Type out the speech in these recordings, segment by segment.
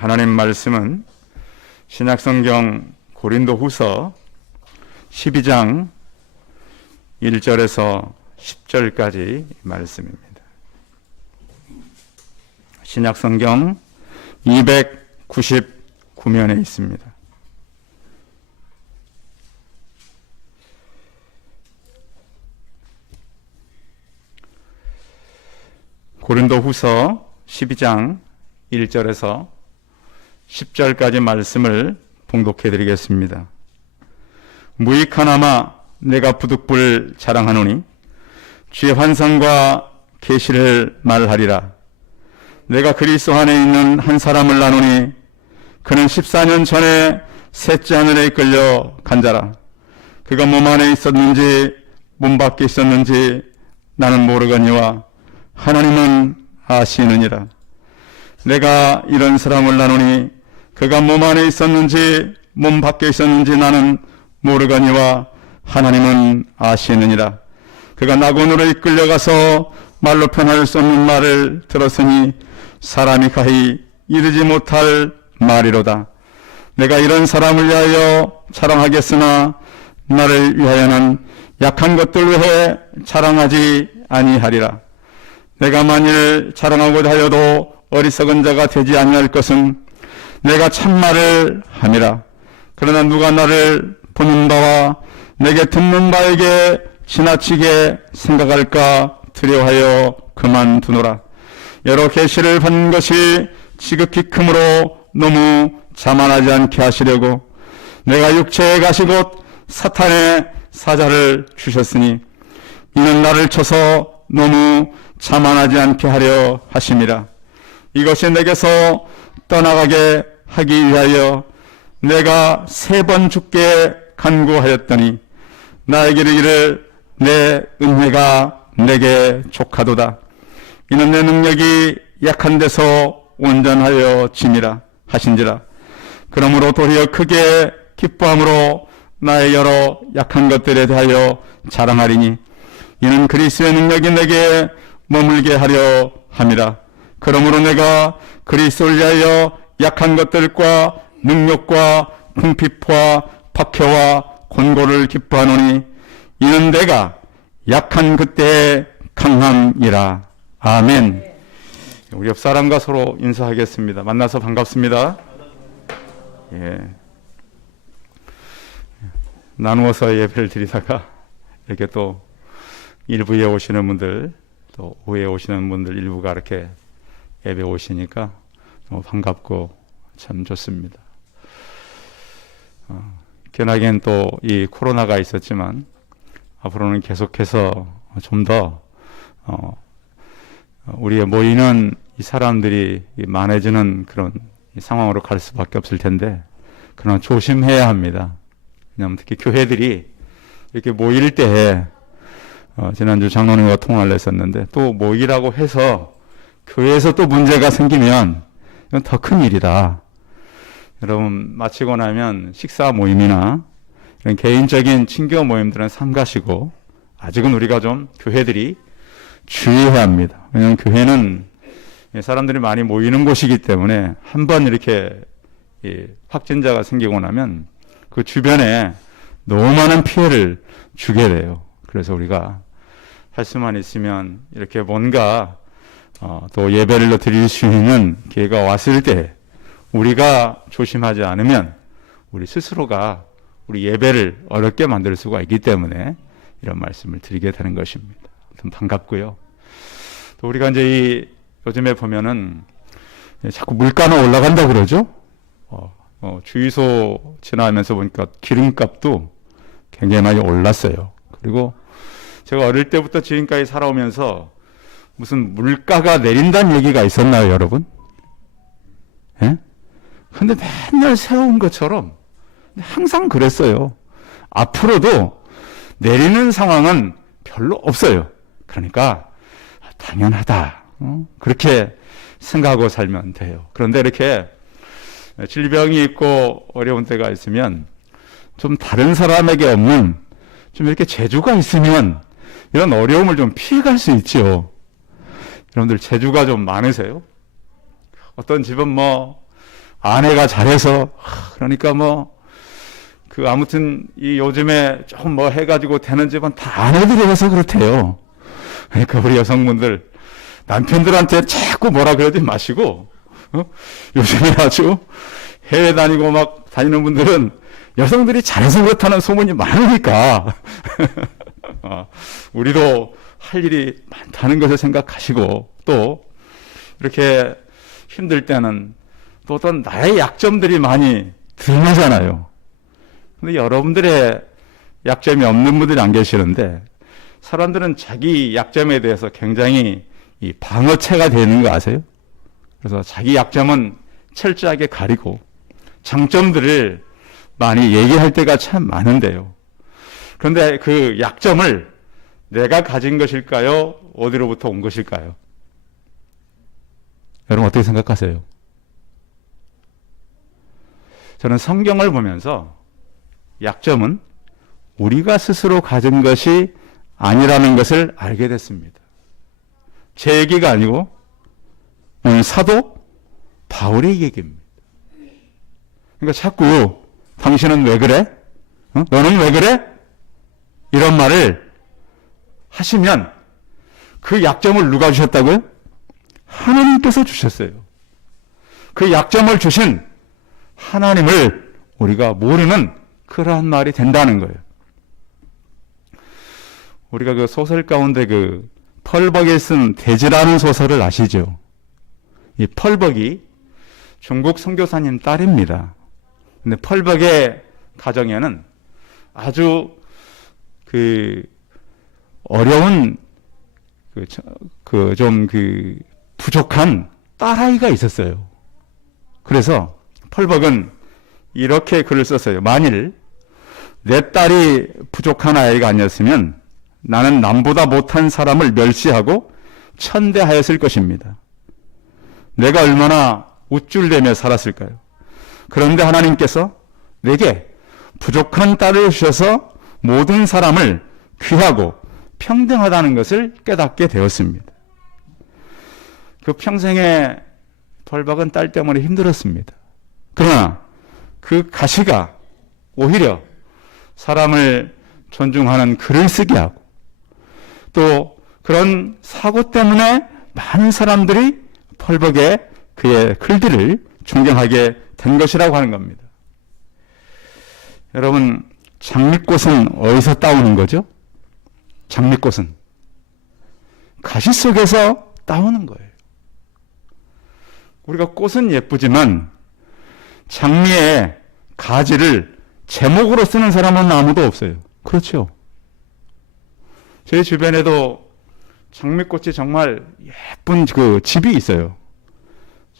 하나님 말씀은 신약성경 고린도후서 12장 1절에서 10절까지 말씀입니다. 신약성경 299면에 있습니다. 고린도후서 12장 1절에서 10절까지 말씀을 봉독해 드리겠습니다. 무익하나마 내가 부득불 자랑하노니 주의 환상과 계시를 말하리라. 내가 그리스도 안에 있는 한 사람을 나누니 그는 14년 전에 셋째 하늘에 이끌려 간 자라. 그가 몸 안에 있었는지 몸 밖에 있었는지 나는 모르거니와 하나님은 아시느니라. 내가 이런 사람을 나누니 그가 몸 안에 있었는지 몸 밖에 있었는지 나는 모르거니와 하나님은 아시느니라. 그가 낙원으로 이끌려가서 말로 표현할 수 없는 말을 들었으니 사람이 가히 이르지 못할 말이로다. 내가 이런 사람을 위하여 자랑하겠으나 나를 위하여는 약한 것들 외에 자랑하지 아니하리라. 내가 만일 자랑하고자 하여도 어리석은 자가 되지 아니할 것은 내가 참말을 함이라. 그러나 누가 나를 보는 바와 내게 듣는 바에게 지나치게 생각할까 두려워하여 그만두노라. 여러 계시를 받는 것이 지극히 크므로 너무 자만하지 않게 하시려고 내가 육체의 가시 곧 사탄의 사자를 주셨으니 이는 나를 쳐서 너무 자만하지 않게 하려 하심이라. 이것이 내게서 떠나가게 하기 위하여 내가 3번 죽게 간구하였더니 나에게 이르기를 내 은혜가 내게 족하도다. 이는 내 능력이 약한 데서 온전하여 짐이라 하신지라. 그러므로 도리어 크게 기뻐함으로 나의 여러 약한 것들에 대하여 자랑하리니 이는 그리스도의 능력이 내게 머물게 하려 함이라. 그러므로 내가 그리스도를 위하여 약한 것들과 능력과 궁핍과 박해와 곤고를 기뻐하노니 이는 내가 약한 그때의 강함이라. 아멘. 우리 옆 사람과 서로 인사하겠습니다. 만나서 반갑습니다. 예. 나누어서 예배를 드리다가 이렇게 또 일부에 오시는 분들 또 오후에 오시는 분들 일부가 이렇게 예배 오시니까 너무 반갑고 참 좋습니다. 견하기엔 또 이 코로나가 있었지만 앞으로는 계속해서 좀 더 우리의 모이는 이 사람들이 많아지는 그런 상황으로 갈 수밖에 없을 텐데 그러나 조심해야 합니다. 왜냐하면 특히 교회들이 이렇게 모일 때에 지난주 장로님과 통화를 했었는데 또 모이라고 해서 교회에서 또 문제가 생기면 이건 더 큰 일이다. 여러분 마치고 나면 식사 모임이나 이런 개인적인 친교 모임들은 삼가시고 아직은 우리가 좀 교회들이 주의해야 합니다. 왜냐하면 교회는 사람들이 많이 모이는 곳이기 때문에 한번 이렇게 확진자가 생기고 나면 그 주변에 너무 많은 피해를 주게 돼요. 그래서 우리가 할 수만 있으면 이렇게 뭔가 또 예배를 드릴 수 있는 기회가 왔을 때 우리가 조심하지 않으면 우리 스스로가 우리 예배를 어렵게 만들 수가 있기 때문에 이런 말씀을 드리게 되는 것입니다. 아무튼 반갑고요. 또 우리가 이제 요즘에 보면은 자꾸 물가는 올라간다고 그러죠? 주유소 지나면서 보니까 기름값도 굉장히 많이 올랐어요. 그리고 제가 어릴 때부터 지금까지 살아오면서 무슨 물가가 내린다는 얘기가 있었나요, 여러분? 예? 근데 맨날 세운 것처럼 항상 그랬어요. 앞으로도 내리는 상황은 별로 없어요. 그러니까 당연하다. 그렇게 생각하고 살면 돼요. 그런데 이렇게 질병이 있고 어려운 때가 있으면 좀 다른 사람에게 없는 좀 이렇게 재주가 있으면 이런 어려움을 좀 피해갈 수 있죠. 여러분들 재주가 좀 많으세요? 어떤 집은 아내가 잘해서, 그러니까 아무튼 요즘에 조금 해가지고 되는 집은 다 아내들이 해서 그렇대요. 그러니까 우리 여성분들, 남편들한테 자꾸 뭐라 그러지 마시고, 요즘에 아주 해외 다니고 다니는 분들은 여성들이 잘해서 그렇다는 소문이 많으니까, 우리도 할 일이 많다는 것을 생각하시고, 또, 이렇게 힘들 때는 또 어떤 나의 약점들이 많이 드러나잖아요. 근데 여러분들의 약점이 없는 분들이 안 계시는데, 사람들은 자기 약점에 대해서 굉장히 이 방어체가 되는 거 아세요? 그래서 자기 약점은 철저하게 가리고 장점들을 많이 얘기할 때가 참 많은데요. 그런데 그 약점을 내가 가진 것일까요? 어디로부터 온 것일까요? 여러분 어떻게 생각하세요? 저는 성경을 보면서 약점은 우리가 스스로 가진 것이 아니라는 것을 알게 됐습니다. 제 얘기가 아니고 오늘 사도 바울의 얘기입니다. 그러니까 자꾸 당신은 왜 그래? 너는 왜 그래? 이런 말을 하시면 그 약점을 누가 주셨다고요? 하나님께서 주셨어요. 그 약점을 주신 하나님을 우리가 모르는 그러한 말이 된다는 거예요. 우리가 그 소설 가운데 펄벅이 쓴 대지라는 소설을 아시죠? 이 펄벅이 중국 선교사님 딸입니다. 근데 펄벅의 가정에는 아주 어려운 부족한 딸아이가 있었어요. 그래서 펄벅은 이렇게 글을 썼어요. 만일 내 딸이 부족한 아이가 아니었으면 나는 남보다 못한 사람을 멸시하고 천대하였을 것입니다. 내가 얼마나 우쭐대며 살았을까요? 그런데 하나님께서 내게 부족한 딸을 주셔서 모든 사람을 귀하고 평등하다는 것을 깨닫게 되었습니다. 그 평생에 펄벅은 딸 때문에 힘들었습니다. 그러나 그 가시가 오히려 사람을 존중하는 글을 쓰게 하고 또 그런 사고 때문에 많은 사람들이 펄벅의 그의 글들을 존경하게 된 것이라고 하는 겁니다. 여러분, 장미꽃은 어디서 따오는 거죠? 장미꽃은 가시 속에서 따오는 거예요. 우리가 꽃은 예쁘지만 장미의 가지를 제목으로 쓰는 사람은 아무도 없어요. 그렇죠? 제 주변에도 장미꽃이 정말 예쁜 집이 있어요.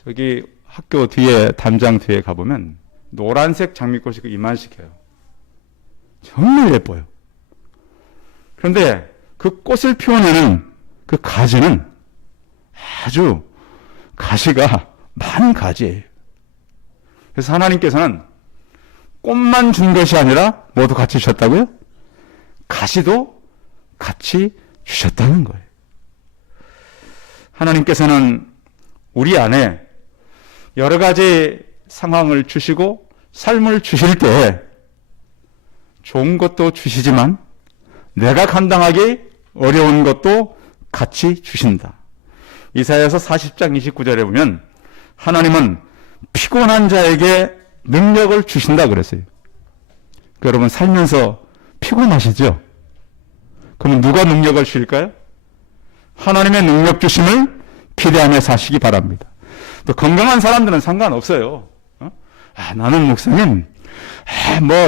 저기 학교 뒤에, 담장 뒤에 가보면 노란색 장미꽃이 이만씩해요. 정말 예뻐요. 그런데 그 꽃을 피워내는 그 가지는 아주 가시가 많은 가지예요. 그래서 하나님께서는 꽃만 준 것이 아니라 모두 같이 주셨다고요? 가시도 같이 주셨다는 거예요. 하나님께서는 우리 안에 여러 가지 상황을 주시고 삶을 주실 때 좋은 것도 주시지만 내가 감당하기 어려운 것도 같이 주신다. 이사야서 40장 29절에 보면 하나님은 피곤한 자에게 능력을 주신다 그랬어요. 여러분 살면서 피곤하시죠? 그럼 누가 능력을 주실까요? 하나님의 능력 주심을 기대하며 사시기 바랍니다. 또 건강한 사람들은 상관없어요. 나는 목사님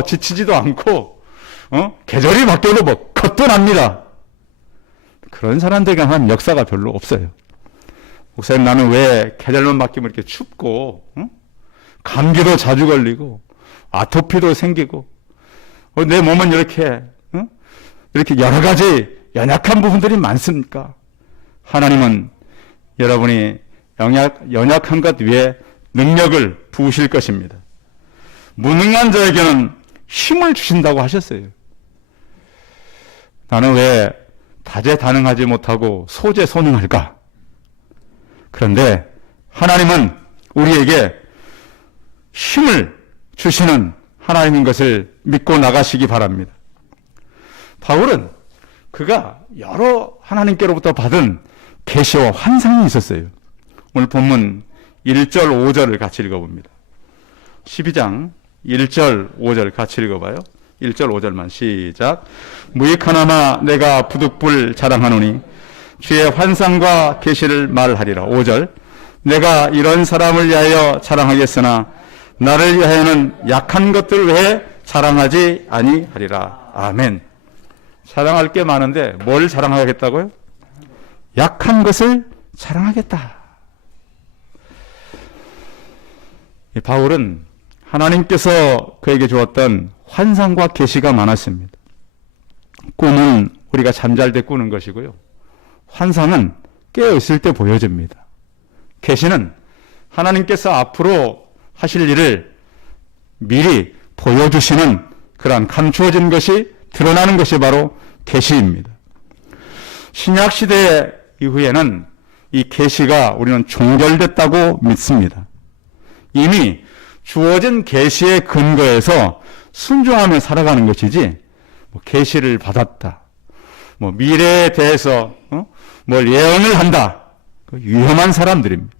지치지도 않고 계절이 바뀌어도 겁도 납니다. 그런 사람들에게 한 역사가 별로 없어요. 목사님 나는 왜 계절만 바뀌면 이렇게 춥고 감기도 자주 걸리고 아토피도 생기고 내 몸은 이렇게 여러 가지 연약한 부분들이 많습니까? 하나님은 여러분이 연약한 것 위에 능력을 부으실 것입니다. 무능한 자에게는 힘을 주신다고 하셨어요. 나는 왜 다재다능하지 못하고 소재소능할까? 그런데 하나님은 우리에게 힘을 주시는 하나님인 것을 믿고 나가시기 바랍니다. 바울은 그가 여러 하나님께로부터 받은 계시와 환상이 있었어요. 오늘 본문 1절, 5절을 같이 읽어봅니다. 12장 1절, 5절 같이 읽어봐요. 1절, 5절만 시작. 무익하나마 내가 부득불 자랑하노니 주의 환상과 계시를 말하리라. 5절. 내가 이런 사람을 위하여 자랑하겠으나 나를 위하여는 약한 것들 외에 자랑하지 아니하리라. 아멘. 자랑할 게 많은데 뭘 자랑하겠다고요? 약한 것을 자랑하겠다. 바울은 하나님께서 그에게 주었던 환상과 계시가 많았습니다. 꿈은 우리가 잠잘 때 꾸는 것이고요. 환상은 깨어있을 때 보여집니다. 계시는 하나님께서 앞으로 하실 일을 미리 보여주시는 그러한 감추어진 것이 드러나는 것이 바로 계시입니다. 신약 시대 이후에는 이 계시가 우리는 종결됐다고 믿습니다. 이미 주어진 계시의 근거에서 순종하며 살아가는 것이지 계시를 받았다, 미래에 대해서 뭘 예언을 한다, 위험한 사람들입니다.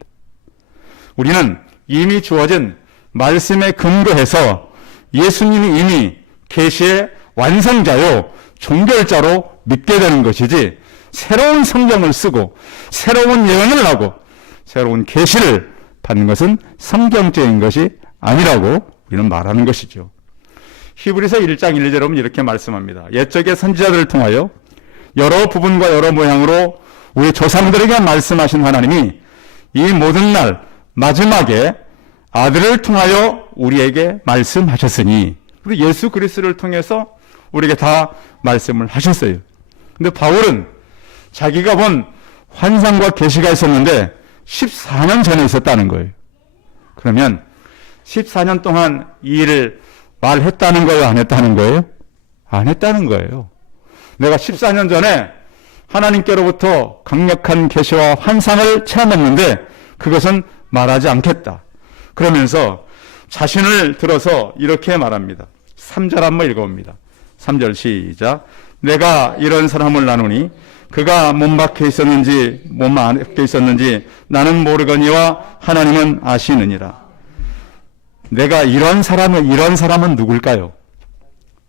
우리는 이미 주어진 말씀에 근거해서 예수님이 이미 계시의 완성자요 종결자로 믿게 되는 것이지, 새로운 성경을 쓰고 새로운 예언을 하고 새로운 계시를 받는 것은 성경적인 것이 아니라고 우리는 말하는 것이죠. 히브리서 1장 1절에 보면 이렇게 말씀합니다. 옛적의 선지자들을 통하여 여러 부분과 여러 모양으로 우리 조상들에게 말씀하신 하나님이 이 모든 날 마지막에 아들을 통하여 우리에게 말씀하셨으니, 그리고 예수 그리스도를 통해서 우리에게 다 말씀을 하셨어요. 근데 바울은 자기가 본 환상과 계시가 있었는데 14년 전에 있었다는 거예요. 그러면 14년 동안 이 일을 말했다는 거예요? 안 했다는 거예요? 안 했다는 거예요. 내가 14년 전에 하나님께로부터 강력한 계시와 환상을 체험했는데 그것은 말하지 않겠다. 그러면서 자신을 들어서 이렇게 말합니다. 3절 한번 읽어봅니다. 3절 시작. 내가 이런 사람을 나누니 그가 몸 밖에 있었는지 몸 안에 있었는지 나는 모르거니와 하나님은 아시느니라. 내가 이런 사람은 누굴까요?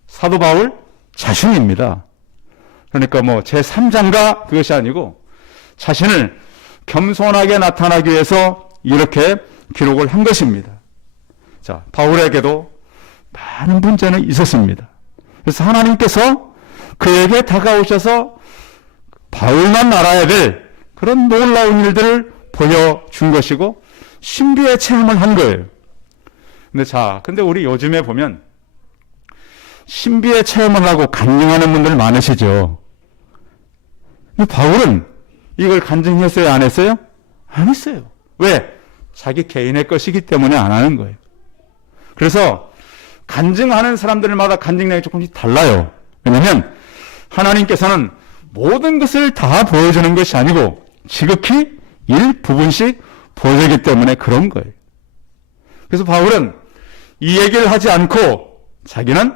사도 바울 자신입니다. 그러니까 제3자인가 그것이 아니고 자신을 겸손하게 나타나기 위해서 이렇게 기록을 한 것입니다. 자, 바울에게도 많은 문제는 있었습니다. 그래서 하나님께서 그에게 다가오셔서 바울만 알아야 될 그런 놀라운 일들을 보여준 것이고 신비의 체험을 한 거예요. 근데 우리 요즘에 보면 신비의 체험을 하고 간증하는 분들 많으시죠. 바울은 이걸 간증했어요? 안 했어요? 안 했어요. 왜? 자기 개인의 것이기 때문에 안 하는 거예요. 그래서 간증하는 사람들마다 간증량이 조금씩 달라요. 왜냐하면 하나님께서는 모든 것을 다 보여주는 것이 아니고 지극히 일부분씩 보여주기 때문에 그런 거예요. 그래서 바울은 이 얘기를 하지 않고 자기는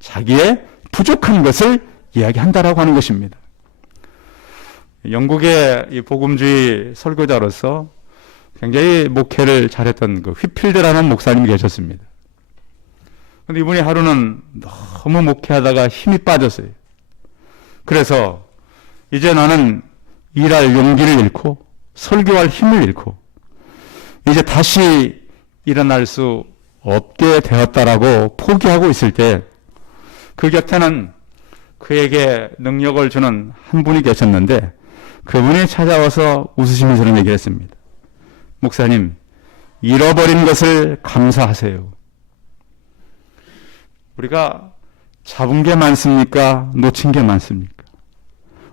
자기의 부족한 것을 이야기한다라고 하는 것입니다. 영국의 이 복음주의 설교자로서 굉장히 목회를 잘했던 그 휘필드라는 목사님이 계셨습니다. 그런데 이분이 하루는 너무 목회하다가 힘이 빠졌어요. 그래서 이제 나는 일할 용기를 잃고 설교할 힘을 잃고 이제 다시 일어날 수 없게 되었다라고 포기하고 있을 때 그 곁에는 그에게 능력을 주는 한 분이 계셨는데 그분이 찾아와서 웃으시면서 이런 얘기를 했습니다. 목사님, 잃어버린 것을 감사하세요. 우리가 잡은 게 많습니까? 놓친 게 많습니까?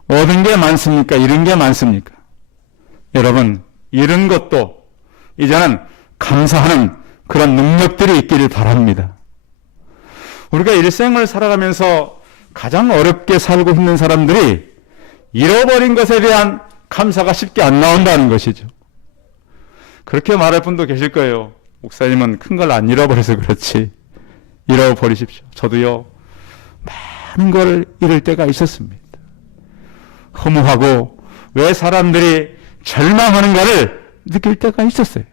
얻은 게 많습니까? 잃은 게 많습니까? 여러분, 잃은 것도 이제는 감사하는 그런 능력들이 있기를 바랍니다. 우리가 일생을 살아가면서 가장 어렵게 살고 있는 사람들이 잃어버린 것에 대한 감사가 쉽게 안 나온다는 것이죠. 그렇게 말할 분도 계실 거예요. 목사님은 큰 걸 안 잃어버려서 그렇지 잃어버리십시오. 저도요 많은 걸 잃을 때가 있었습니다. 허무하고 왜 사람들이 절망하는가를 느낄 때가 있었어요.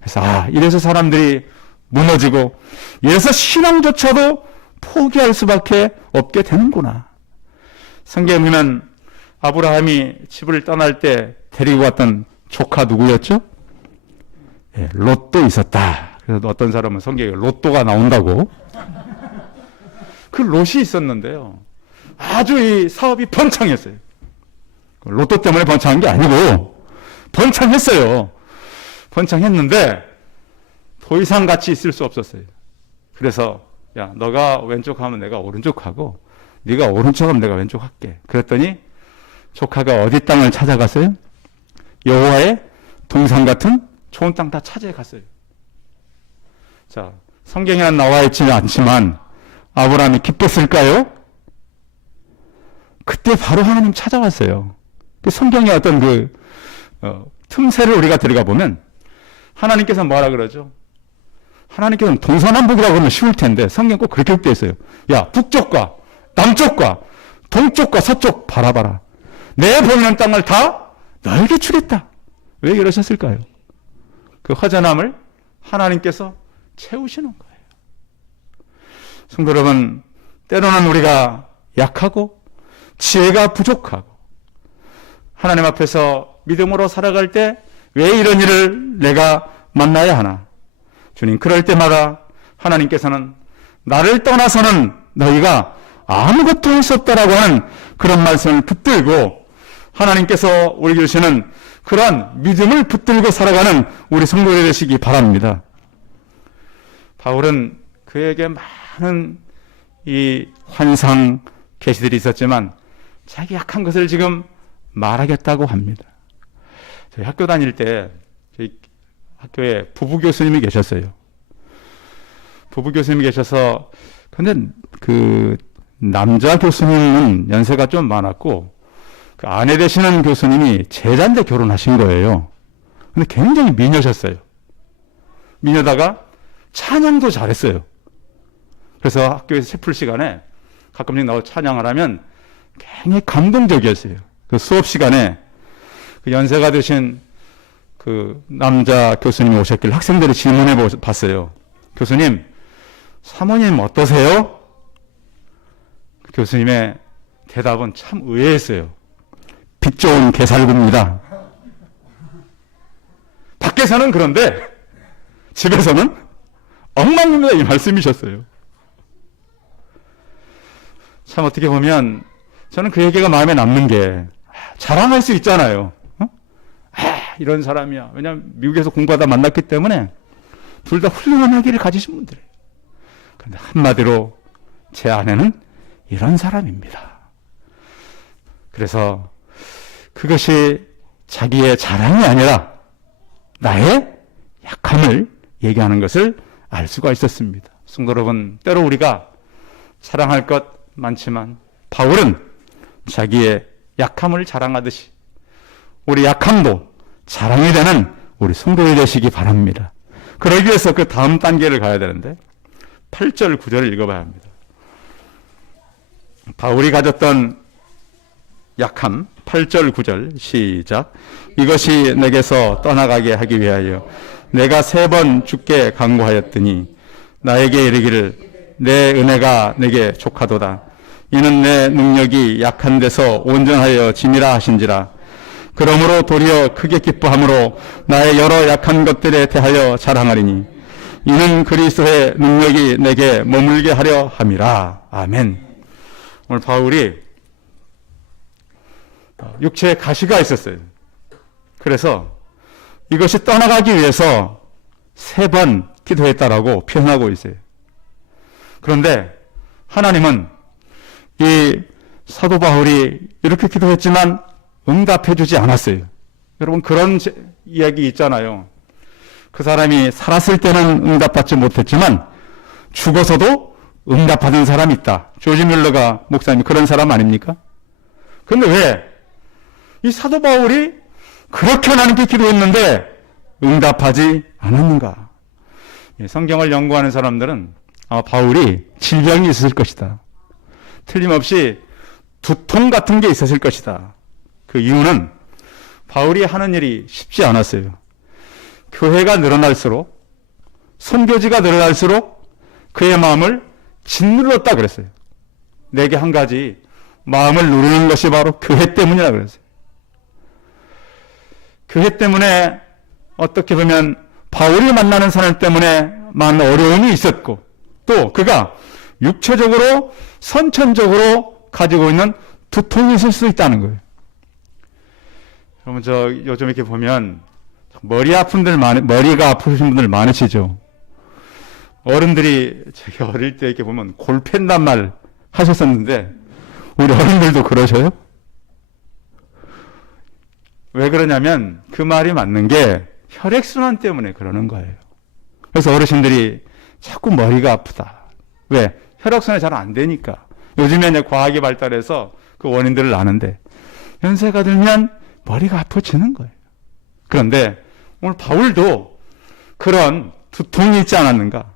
그래서 이래서 사람들이 무너지고 이래서 신앙조차도 포기할 수밖에 없게 되는구나. 성경에 보면 아브라함이 집을 떠날 때 데리고 갔던 조카 누구였죠? 예, 롯도 있었다. 그래서 어떤 사람은 성경에 롯도가 나온다고. 그 롯이 있었는데요. 아주 이 사업이 번창했어요. 로또 때문에 번창한 게 아니고 번창했어요. 번창했는데 더 이상 같이 있을 수 없었어요. 그래서 야, 너가 왼쪽 하면 내가 오른쪽 하고 네가 오른쪽 하면 내가 왼쪽 할게. 그랬더니 조카가 어디 땅을 찾아갔어요? 여호와의 동산 같은 좋은 땅 다 차지해 갔어요. 자, 성경에는 나와 있지는 않지만 아브라함이 기뻤을까요? 그때 바로 하나님 찾아왔어요. 성경의 어떤 틈새를 우리가 들어가 보면 하나님께서 뭐라 그러죠? 하나님께서는 동서남북이라고 하면 쉬울 텐데 성경 꼭 그렇게 되어 있어요. 야, 북쪽과 남쪽과 동쪽과 서쪽 바라봐라. 내 보이는 땅을 다 너에게 주겠다. 왜 이러셨을까요? 그 허전함을 하나님께서 채우시는 거예요. 성도 여러분, 때로는 우리가 약하고 지혜가 부족하고 하나님 앞에서 믿음으로 살아갈 때 왜 이런 일을 내가 만나야 하나? 주님, 그럴 때마다 하나님께서는 나를 떠나서는 너희가 아무것도 할 수 없다라고 하는 그런 말씀을 붙들고 하나님께서 우리 주시는 그러한 믿음을 붙들고 살아가는 우리 성도들이 되시기 바랍니다. 바울은 그에게 많은 이 환상 계시들이 있었지만 자기 약한 것을 지금 말하겠다고 합니다. 저희 학교 다닐 때 저희 학교에 부부 교수님이 계셨어요. 부부 교수님이 계셔서 근데 그 남자 교수님은 연세가 좀 많았고 그 아내 되시는 교수님이 제자인데 결혼하신 거예요. 근데 굉장히 미녀셨어요. 미녀다가 찬양도 잘했어요. 그래서 학교에서 채플 시간에 가끔씩 나와 찬양을 하면 굉장히 감동적이었어요. 그 수업 시간에 그 연세가 드신 그 남자 교수님이 오셨길래 학생들이 질문해 봤어요. 교수님, 사모님 어떠세요? 그 교수님의 대답은 참 의외였어요. 빛 좋은 개살구입니다. 밖에서는 그런데 집에서는 엉망입니다. 이 말씀이셨어요. 참 어떻게 보면 저는 그 얘기가 마음에 남는 게 자랑할 수 있잖아요. 이런 사람이야. 왜냐하면 미국에서 공부하다 만났기 때문에 둘 다 훌륭한 학위를 가지신 분들이에요. 그런데 한마디로 제 아내는 이런 사람입니다. 그래서 그것이 자기의 자랑이 아니라 나의 약함을 얘기하는 것을 알 수가 있었습니다. 성도 여러분, 때로 우리가 자랑할 것 많지만 바울은 자기의 약함을 자랑하듯이 우리 약함도 자랑이 되는 우리 성도들이 되시기 바랍니다. 그러기 위해서 그 다음 단계를 가야 되는데 8절 9절을 읽어봐야 합니다. 바울이 가졌던 약함 8절 9절 시작. 이것이 내게서 떠나가게 하기 위하여 내가 3번 주께 간구하였더니 나에게 이르기를 내 은혜가 내게 족하도다. 이는 내 능력이 약한 데서 온전하여 짐이라 하신지라. 그러므로 도리어 크게 기뻐함으로 나의 여러 약한 것들에 대하여 자랑하리니 이는 그리스도의 능력이 내게 머물게 하려 함이라. 아멘. 오늘 바울이 육체에 가시가 있었어요. 그래서 이것이 떠나가기 위해서 3번 기도했다라고 표현하고 있어요. 그런데 하나님은 이 사도 바울이 이렇게 기도했지만 응답해 주지 않았어요. 여러분 그런 이야기 있잖아요. 그 사람이 살았을 때는 응답받지 못했지만 죽어서도 응답받은 사람이 있다. 조지 뮬러가 목사님 그런 사람 아닙니까? 그런데 왜 이 사도 바울이 그렇게 하나님께 기도했는데 응답하지 않았는가? 성경을 연구하는 사람들은 바울이 질병이 있었을 것이다. 틀림없이 두통 같은 게 있었을 것이다. 그 이유는 바울이 하는 일이 쉽지 않았어요. 교회가 늘어날수록, 선교지가 늘어날수록 그의 마음을 짓눌렀다 그랬어요. 내게 한 가지 마음을 누르는 것이 바로 교회 때문이라 그랬어요. 교회 때문에 어떻게 보면 바울이 만나는 사람 때문에 많은 어려움이 있었고, 또 그가 육체적으로 선천적으로 가지고 있는 두통이 있을 수 있다는 거예요. 여러분, 요즘 이렇게 보면 머리가 아프신 분들 많으시죠? 어른들이 제가 어릴 때 이렇게 보면 골팬단 말 하셨었는데, 우리 어른들도 그러셔요? 왜 그러냐면 그 말이 맞는 게 혈액순환 때문에 그러는 거예요. 그래서 어르신들이 자꾸 머리가 아프다. 왜? 혈액순환이 잘 안 되니까. 요즘에 이제 과학이 발달해서 그 원인들을 아는데, 연세가 들면 머리가 아파지는 거예요. 그런데 오늘 바울도 그런 두통이 있지 않았는가?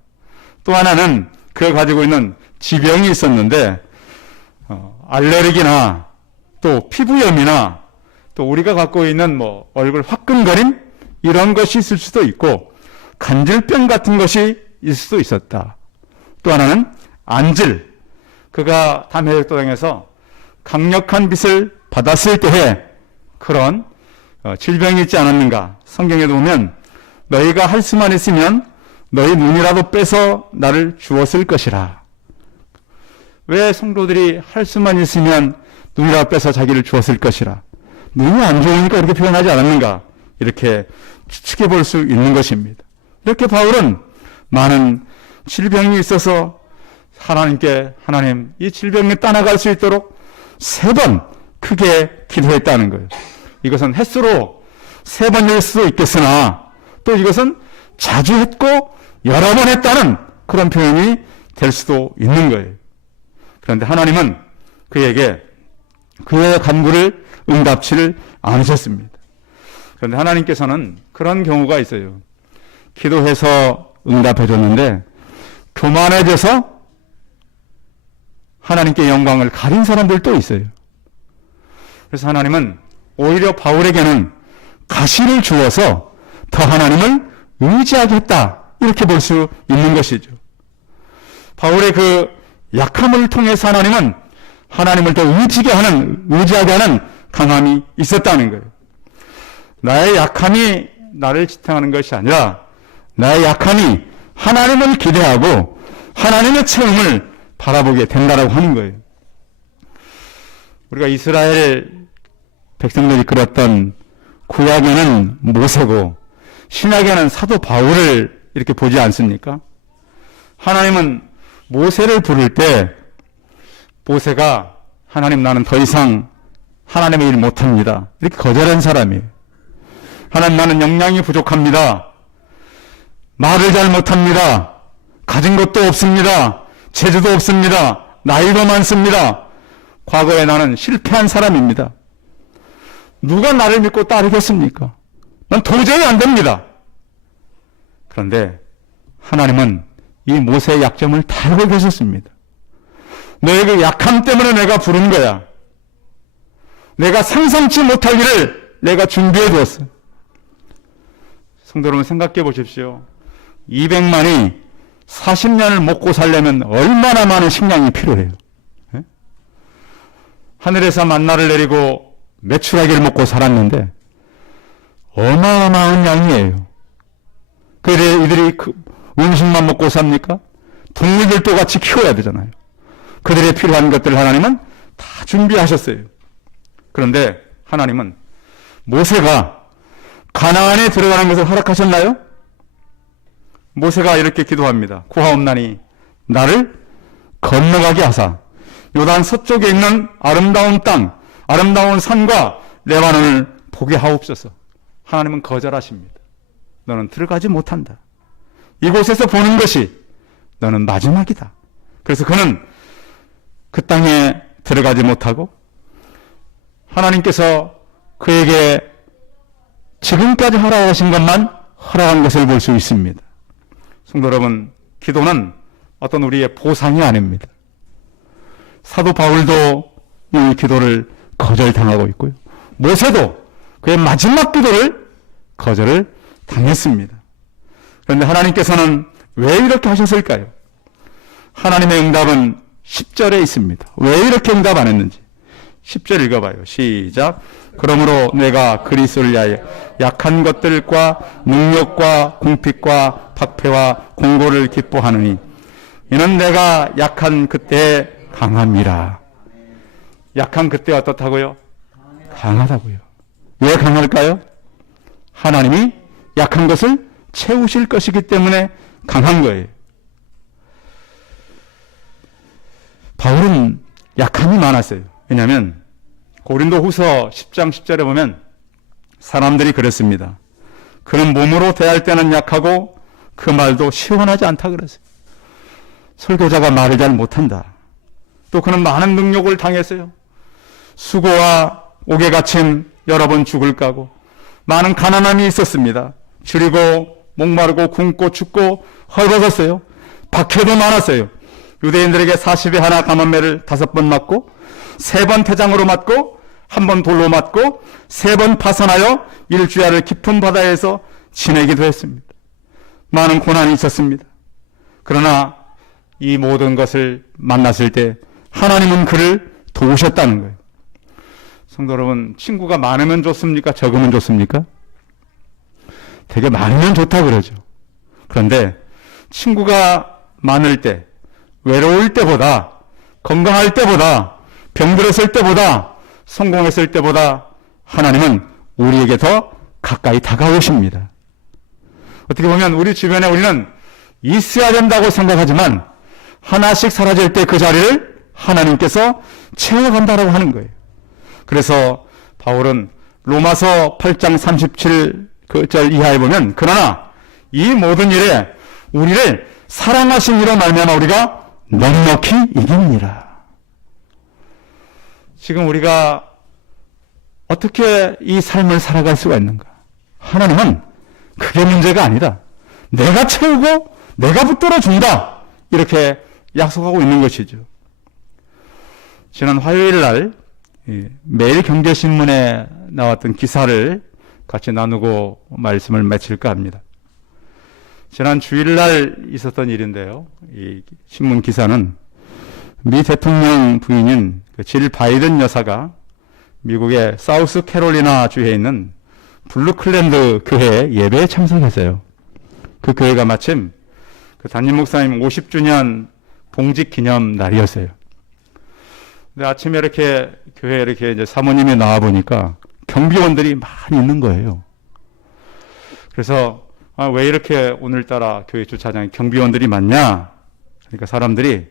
또 하나는 그가 가지고 있는 지병이 있었는데, 알레르기나 또 피부염이나 또 우리가 갖고 있는 얼굴 화끈거림 이런 것이 있을 수도 있고, 간질병 같은 것이 있을 수도 있었다. 또 하나는 안질, 그가 담해역도당에서 강력한 빛을 받았을 때에 그런 질병이 있지 않았는가. 성경에도 보면 너희가 할 수만 있으면 너희 눈이라도 빼서 나를 주었을 것이라. 왜 성도들이 할 수만 있으면 눈이라도 빼서 자기를 주었을 것이라. 눈이 안 좋으니까 그렇게 표현하지 않았는가. 이렇게 추측해 볼 수 있는 것입니다. 이렇게 바울은 많은 질병이 있어서 하나님께, 하나님 이 질병이 떠나갈 수 있도록 3번 크게 기도했다는 거예요. 이것은 횟수로 3번일 수도 있겠으나 또 이것은 자주 했고 여러 번 했다는 그런 표현이 될 수도 있는 거예요. 그런데 하나님은 그에게 그의 간구를 응답치를 않으셨습니다. 그런데 하나님께서는 그런 경우가 있어요. 기도해서 응답해 줬는데 교만해져서 하나님께 영광을 가린 사람들도 있어요. 그래서 하나님은 오히려 바울에게는 가시를 주어서 더 하나님을 의지하게 했다. 이렇게 볼 수 있는 것이죠. 바울의 그 약함을 통해서 하나님은 하나님을 더 의지하게 하는 강함이 있었다는 거예요. 나의 약함이 나를 지탱하는 것이 아니라 나의 약함이 하나님을 기대하고 하나님의 체험을 바라보게 된다라고 하는 거예요. 우리가 이스라엘 백성들이 그렸던 구약에는 모세고 신약에는 사도 바울을 이렇게 보지 않습니까? 하나님은 모세를 부를 때 모세가 하나님 나는 더 이상 하나님의 일 못합니다. 이렇게 거절한 사람이에요. 하나님 나는 역량이 부족합니다. 말을 잘 못합니다. 가진 것도 없습니다. 재주도 없습니다. 나이도 많습니다. 과거에 나는 실패한 사람입니다. 누가 나를 믿고 따르겠습니까? 난 도저히 안 됩니다. 그런데 하나님은 이 모세의 약점을 다 알고 계셨습니다. 너의 그 약함 때문에 내가 부른 거야. 내가 상상치 못할 일을 내가 준비해 두었어. 성도 여러분 생각해 보십시오. 200만이 40년을 먹고 살려면 얼마나 많은 식량이 필요해요. 예? 하늘에서 만나를 내리고 메추라기를 먹고 살았는데 어마어마한 양이에요. 그래 이들이 음식만 먹고 삽니까? 동물들도 같이 키워야 되잖아요. 그들의 필요한 것들을 하나님은 다 준비하셨어요. 그런데 하나님은 모세가 가나안에 들어가는 것을 허락하셨나요? 모세가 이렇게 기도합니다. 구하옵나니 나를 건너가게 하사 요단 서쪽에 있는 아름다운 땅, 아름다운 산과 레바논을 보게 하옵소서. 하나님은 거절하십니다. 너는 들어가지 못한다. 이곳에서 보는 것이 너는 마지막이다. 그래서 그는 그 땅에 들어가지 못하고 하나님께서 그에게 지금까지 허락하신 것만 허락한 것을 볼 수 있습니다. 성도 여러분, 기도는 어떤 우리의 보상이 아닙니다. 사도 바울도 이 기도를 거절당하고 있고요. 모세도 그의 마지막 기도를 거절을 당했습니다. 그런데 하나님께서는 왜 이렇게 하셨을까요? 하나님의 응답은 10절에 있습니다. 왜 이렇게 응답 안 했는지 10절 읽어봐요. 시작. 그러므로 내가 그리스도를 위하여 약한 것들과 능력과 궁핍과 박해와 공고를 기뻐하느니 이는 내가 약한 그때에 강함이라. 약한 그때 어떻다고요? 강하다고요. 왜 강할까요? 하나님이 약한 것을 채우실 것이기 때문에 강한 거예요. 바울은 약함이 많았어요. 왜냐하면 고린도후서 10장 10절에 보면 사람들이 그랬습니다. 그는 몸으로 대할 때는 약하고 그 말도 시원하지 않다 그랬어요. 설교자가 말을 잘 못한다. 또 그는 많은 능욕을 당했어요. 수고와 옥에 갇힌 여러 번 죽을 까고 많은 가난함이 있었습니다. 줄이고 목마르고 굶고 춥고 헐벗었어요. 박해도 많았어요. 유대인들에게 40에 하나 감한매를 5번 맞고 3번 태장으로 맞고 1번 돌로 맞고 3번 파선하여 일주야를 깊은 바다에서 지내기도 했습니다. 많은 고난이 있었습니다. 그러나 이 모든 것을 만났을 때 하나님은 그를 도우셨다는 거예요. 성도 여러분, 친구가 많으면 좋습니까? 적으면 좋습니까? 되게 많으면 좋다 그러죠. 그런데 친구가 많을 때, 외로울 때보다, 건강할 때보다, 병들었을 때보다, 성공했을 때보다 하나님은 우리에게 더 가까이 다가오십니다. 어떻게 보면 우리 주변에 우리는 있어야 된다고 생각하지만 하나씩 사라질 때 그 자리를 하나님께서 채워간다라고 하는 거예요. 그래서 바울은 로마서 8장 37절 이하에 보면 그러나 이 모든 일에 우리를 사랑하신 이로 말미암아 우리가 넉넉히 이깁니다. 지금 우리가 어떻게 이 삶을 살아갈 수가 있는가? 하나님은 그게 문제가 아니다. 내가 채우고 내가 붙들어 준다. 이렇게 약속하고 있는 것이죠. 지난 화요일 날 매일경제신문에 나왔던 기사를 같이 나누고 말씀을 마칠까 합니다. 지난 주일날 있었던 일인데요. 이 신문 기사는 미 대통령 부인인 질 바이든 여사가 미국의 사우스 캐롤리나 주에 있는 블루클랜드 교회 예배에 참석했어요. 그 교회가 마침 그 담임 목사님 50주년 봉직 기념 날이었어요. 근데 아침에 이렇게 교회에 이렇게 이제 사모님이 나와 보니까 경비원들이 많이 있는 거예요. 그래서 왜 이렇게 오늘따라 교회 주차장에 경비원들이 많냐? 그러니까 사람들이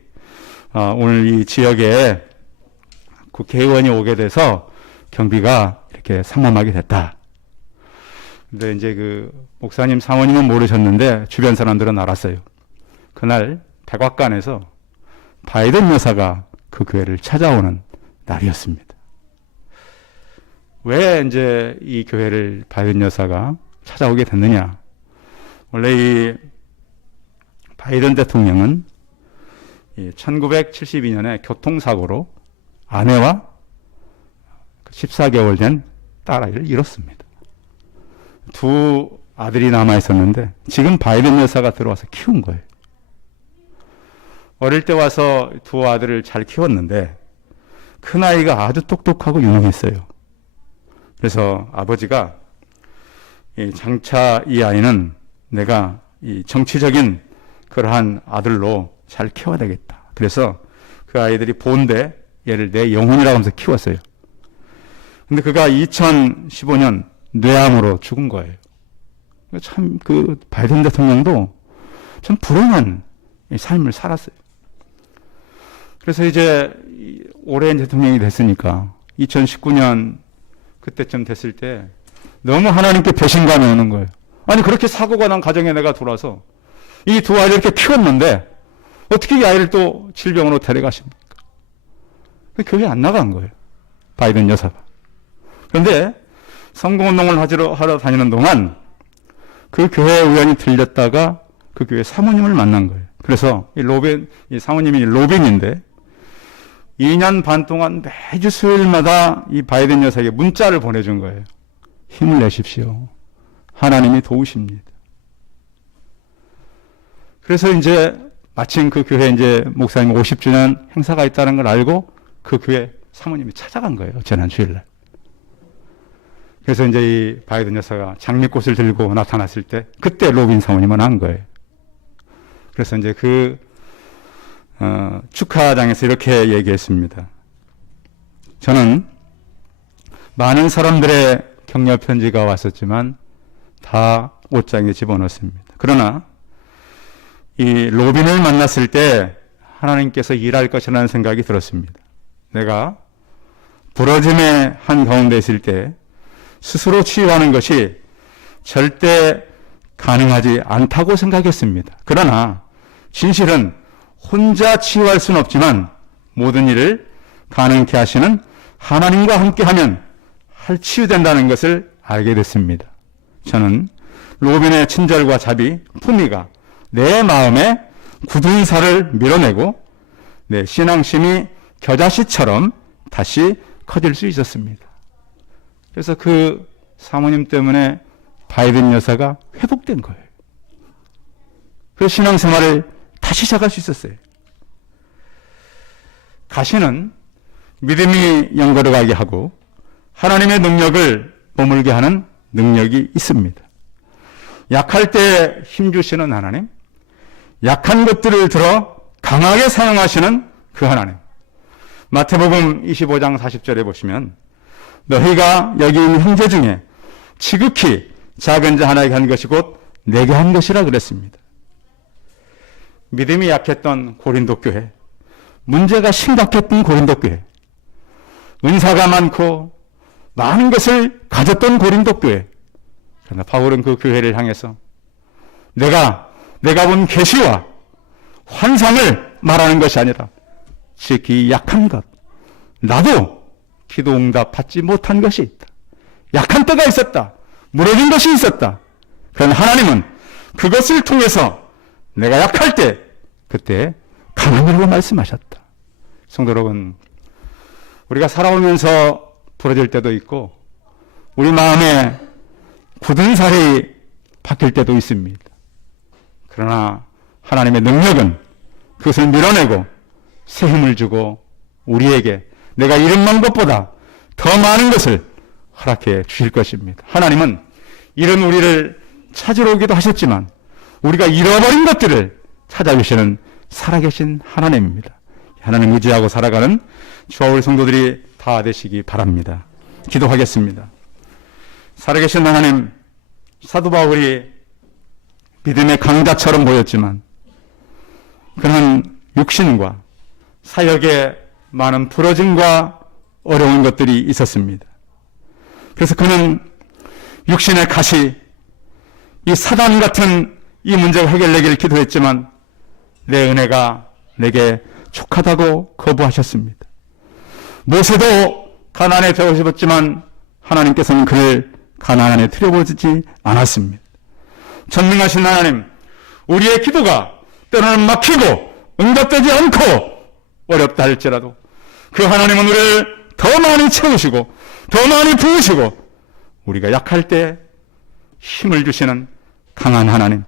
오늘 이 지역에 국회의원이 오게 돼서 경비가 이렇게 삼엄하게 됐다. 근데 이제 그 목사님 사모님은 모르셨는데 주변 사람들은 알았어요. 그날 백악관에서 바이든 여사가 그 교회를 찾아오는 날이었습니다. 왜 이제 이 교회를 바이든 여사가 찾아오게 됐느냐? 원래 이 바이든 대통령은 1972년에 교통사고로 아내와 14개월 된 딸아이를 잃었습니다. 두 아들이 남아 있었는데 지금 바이든 여사가 들어와서 키운 거예요. 어릴 때 와서 두 아들을 잘 키웠는데 큰아이가 아주 똑똑하고 유능했어요. 그래서 아버지가 장차 이 아이는 내가 이 정치적인 그러한 아들로 잘 키워야 되겠다. 그래서 그 아이들이 본데 얘를 내 영혼이라고 하면서 키웠어요. 근데 그가 2015년 뇌암으로 죽은 거예요. 참 그 바이든 대통령도 참 불행한 삶을 살았어요. 그래서 이제 올해 대통령이 됐으니까 2019년 그때쯤 됐을 때 너무 하나님께 배신감이 오는 거예요. 아니 그렇게 사고가 난 가정에 내가 돌아서 이 두 아이를 이렇게 키웠는데 어떻게 이 아이를 또 질병으로 데려가십니까? 교회 안 나간 거예요. 바이든 여사가. 그런데 선거운동을 하러 다니는 동안 그 교회 의원이 들렸다가 그 교회 사모님을 만난 거예요. 그래서 이 사모님이 로빈인데 2년 반 동안 매주 수요일마다 이 바이든 여사에게 문자를 보내준 거예요. 힘을 내십시오. 하나님이 도우십니다. 그래서 이제 마침 그 교회 이제 목사님 50주년 행사가 있다는 걸 알고 그 교회 사모님이 찾아간 거예요. 지난 주일날. 그래서 이제 이 바이든 여사가 장미꽃을 들고 나타났을 때 그때 로빈 사모님은 한 거예요. 그래서 이제 축하장에서 이렇게 얘기했습니다. 저는 많은 사람들의 격려 편지가 왔었지만 다 옷장에 집어넣습니다. 그러나 이 로빈을 만났을 때 하나님께서 일할 것이라는 생각이 들었습니다. 내가 부러짐의 한가운데 있을 때 스스로 치유하는 것이 절대 가능하지 않다고 생각했습니다. 그러나 진실은 혼자 치유할 수는 없지만 모든 일을 가능케 하시는 하나님과 함께하면 치유된다는 것을 알게 됐습니다. 저는 로빈의 친절과 자비, 품위가 내 마음에 굳은 살을 밀어내고 내 신앙심이 겨자씨처럼 다시 커질 수 있었습니다. 그래서 그 사모님 때문에 바이든 여사가 회복된 거예요. 그 신앙생활을 다시 시작할 수 있었어요. 가시는 믿음이 연결하게 하고 하나님의 능력을 머물게 하는 능력이 있습니다. 약할 때 힘주시는 하나님, 약한 것들을 들어 강하게 사용하시는 그 하나님. 마태복음 25장 40절에 보시면 너희가 여기 있는 형제 중에 지극히 작은 자 하나에게 한 것이 곧 내게 한 것이라 그랬습니다. 믿음이 약했던 고린도 교회, 문제가 심각했던 고린도 교회, 은사가 많고 많은 것을 가졌던 고린도 교회. 그러나 바울은 그 교회를 향해서 내가 본 계시와 환상을 말하는 것이 아니라 지극히 약한 것, 나도 기도 응답 받지 못한 것이 있다. 약한 때가 있었다. 무너진 것이 있었다. 그러나 하나님은 그것을 통해서 내가 약할 때 그때 강함이라고 말씀하셨다. 성도 여러분, 우리가 살아오면서 부러질 때도 있고 우리 마음에 굳은 살이 박힐 때도 있습니다. 그러나 하나님의 능력은 그것을 밀어내고 새 힘을 주고 우리에게 내가 잃은 것보다 더 많은 것을 허락해 주실 것입니다. 하나님은 이런 우리를 찾으러 오기도 하셨지만 우리가 잃어버린 것들을 찾아주시는 살아계신 하나님입니다. 하나님 의지하고 살아가는 저와 우리 성도들이 다 되시기 바랍니다. 기도하겠습니다. 살아계신 하나님, 사도 바울이 믿음의 강자처럼 보였지만 그는 육신과 사역에 많은 부러짐과 어려운 것들이 있었습니다. 그래서 그는 육신의 가시, 이 사단 같은 이 문제가 해결되기를 기도했지만 내 은혜가 내게 족하다고 거부하셨습니다. 모세도 가나안에 들어오셨지만 하나님께서는 그를 가나안 안에 들여보지 않았습니다. 전능하신 하나님, 우리의 기도가 때로는 막히고 응답되지 않고 어렵다 할지라도 그 하나님은 우리를 더 많이 채우시고 더 많이 부으시고 우리가 약할 때 힘을 주시는 강한 하나님,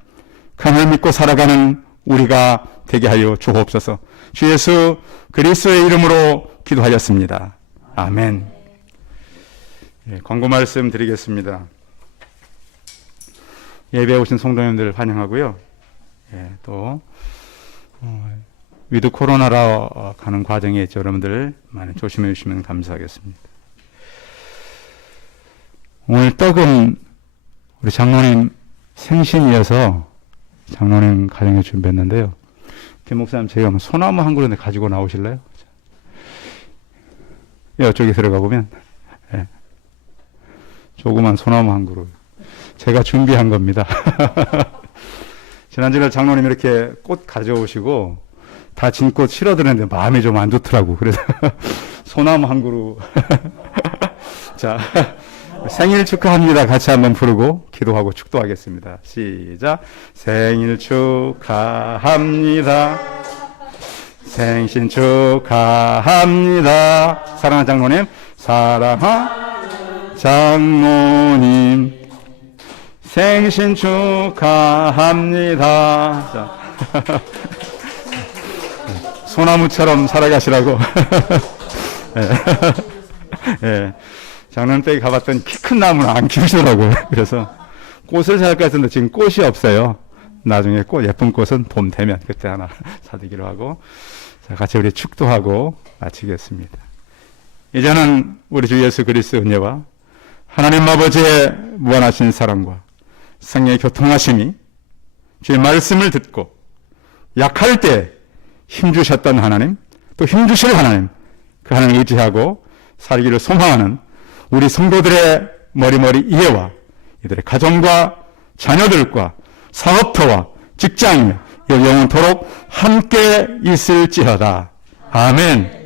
강을 믿고 살아가는 우리가 되게 하여 주옵소서. 주 예수 그리스도의 이름으로 기도하였습니다. 아멘. 광고 말씀 드리겠습니다. 예배에 오신 성도님들 환영하고요. 또 위드 코로나라 가는 과정에 있죠. 여러분들 많이 조심해 주시면 감사하겠습니다. 오늘 떡은 우리 장로님 생신이어서 장로님 가정에 준비했는데요. 김 목사님, 제가 소나무 한 그릇 가지고 나오실래요? 이쪽에 들어가 보면 조그만 소나무 한 그릇 제가 준비한 겁니다. 지난주에 장로님 이렇게 꽃 가져오시고 다 진 꽃 실어드렸는데 마음이 좀 안 좋더라고. 그래서 소나무 한 그루. 자, 생일 축하합니다. 같이 한번 부르고 기도하고 축도하겠습니다. 시작. 생일 축하합니다. 생신 축하합니다. 사랑하는 장로님, 사랑하는 장로님, 생신 축하합니다. 자. 소나무처럼 살아가시라고. 예. 장로님댁에 가봤더니 키 큰 나무는 안 키우시더라고요. 그래서 꽃을 살까 했는데 지금 꽃이 없어요. 나중에 예쁜 꽃은 봄 되면 그때 하나 사드기로 하고. 자, 같이 우리 축도하고 마치겠습니다. 이제는 우리 주 예수 그리스도의 은혜와 하나님 아버지의 무한하신 사랑과 성령의 교통하심이 주의 말씀을 듣고 약할 때 힘주셨던 하나님, 또 힘주실 하나님, 그 하나님 의지하고 살기를 소망하는 우리 성도들의 머리머리 이해와 이들의 가정과 자녀들과 사업터와 직장이며 영원토록 함께 있을지어다. 아멘.